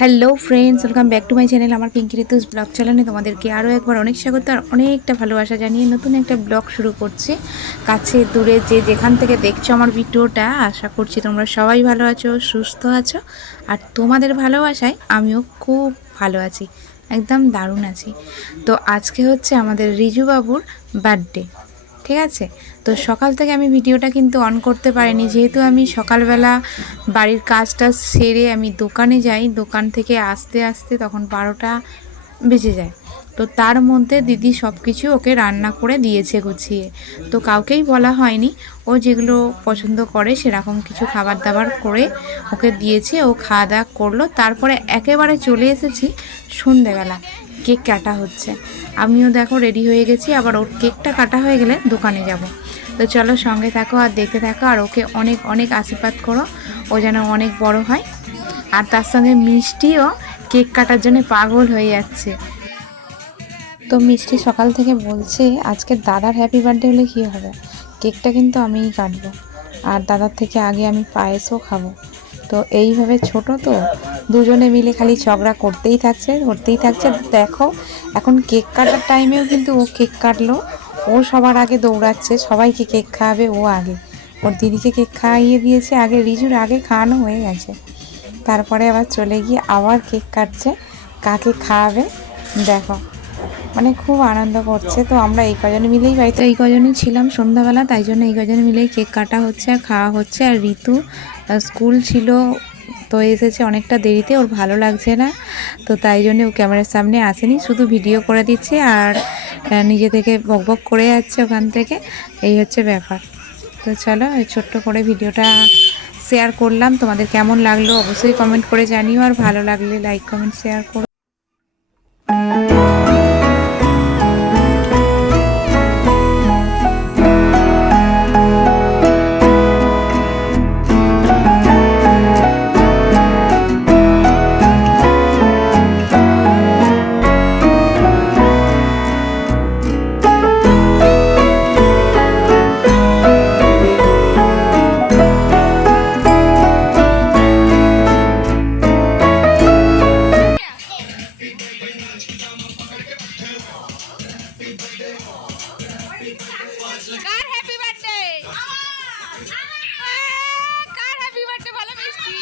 Hello friends welcome back to my channel আমার Pinky ঋতুস blog চ্যানেলে তোমাদেরকে আরও একবার অনেক স্বাগত আর অনেকটা ভালোবাসা জানিয়ে নতুন একটা ব্লগ শুরু করছি। কাছে, দূরে যে যেখান থেকে দেখছ আমার ভিডিওটা, আশা করছি তোমরা সবাই ভালো আছো, সুস্থ আছো। আর তোমাদের ভালোবাসায় আমিও খুব ভালো আছি, একদম দারুণ আছি। তো আজকে হচ্ছে আমাদের রিজু বাবুর বার্থডে ঠিক আছে? তো সকাল থেকে আমি ভিডিওটা কিন্তু অন করতে পারিনি। যেহেতু আমি সকালবেলা বাড়ির কাজটা সেরে আমি দোকানে যাই, দোকান থেকে আসতে আসতে তখন বারোটা বেজে যায়। তো তার মধ্যে দিদি সব কিছু ওকে রান্না করে দিয়েছে গুছিয়ে। তো কাউকেই বলা হয়নি। ও যেগুলো পছন্দ করে সেরকম কিছু খাবার দাবার করে ওকে দিয়েছে। ও খাওয়া দাওয়া করল। তারপরে একেবারে চলে এসেছি সন্ধেবেলা কেক কাটা হচ্ছে। আমিও দেখো রেডি হয়ে গেছি, আবার ওর কেকটা কাটা হয়ে গেলে দোকানে যাব। তো চলো সঙ্গে থাকো আর দেখতে থাকো, আর ওকে অনেক অনেক আশীর্বাদ করো, ও যেন অনেক বড় হয়। আর তার সঙ্গে মিষ্টিও কেক কাটার জন্য পাগল হয়ে যাচ্ছে। তো মিষ্টি সকাল থেকে বলছে, আজকে দাদার হ্যাপি বার্থডে হলে কী হবে? কেকটা কিন্তু আমিই কাটবো। আর দাদার থেকে আগে আমি পায়েসও খাব। তো এইভাবে ছোট তো, দুজনে মিলে খালি ঝগড়া করতেই থাকছে করতেই থাকছে। দেখো, এখন কেক কাটার টাইমেও কিন্তু ও কেক কাটলো। ও সবার আগে দৌড়াচ্ছে, সবাইকে কেক খাওয়াবে ও আগে। ওর দিদিকে কেক খাইয়ে দিয়েছে, আগে রিজুর আগে খাওয়ানো হয়ে গেছে। তারপরে আবার চলে গিয়ে আবার কেক কাটছে, কাকে খাওয়াবে, দেখো। মানে খুব আনন্দ করছে তো, আমরা এই কজনে মিলেই বাড়িতে এই কজনই ছিলাম সন্ধ্যাবেলা, তাই জন্য এই কজনে মিলেই কেক কাটা হচ্ছে, আর খাওয়া হচ্ছে। আর ঋতু স্কুল ছিল, তো এসেছে অনেকটা দেরিতে, ওর ভালো লাগছে না। তো তাই জন্য ও ক্যামেরার সামনে আসেনি, শুধু ভিডিও করে দিচ্ছে আর নিজে থেকে বকবক করে যাচ্ছে ওখান থেকে। এই হচ্ছে ব্যাপার। তো চলো ছোট্ট করে ভিডিওটা শেয়ার করলাম। তোমাদের কেমন লাগল অবশ্যই কমেন্ট করে জানিও, আর ভালো লাগলে লাইক কমেন্ট শেয়ার করো। কার হ্যাপি বার্থডে ভালোবেসি